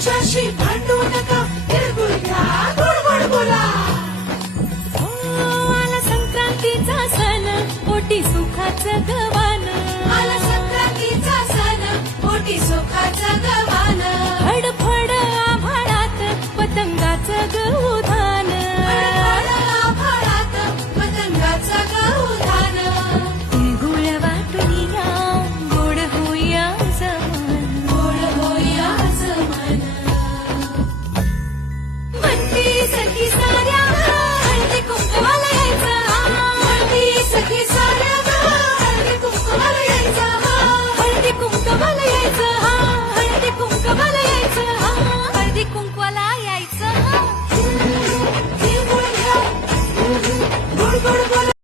कोणाच्याशी भांडू नका, तिळगुळ घ्या, गोड गोड बोला. आला संक्रांतीचा सण, पोटी सुखाचं गवान. आला संक्रांतीचा सण, पोटी सुखाचं गवान. फडफड आभाळात पतंगाचं गौधान. आभाळात पतंगाचं गौधान. तिळगुळ वाटून या, गोड होऊया जमान. गोड होया जमान. म्हणती सखी साऱ्या, हळदी कुंकवाला यायचं. म्हणती सखी साऱ्या, हळदी कुंकवाला यायचं. हळदी कुंकवाला यायचं, हळदी कुंकवाला यायचं, हळदी कुंकवाला यायचं. तिळगुळ घ्या, गोड गोड बोला.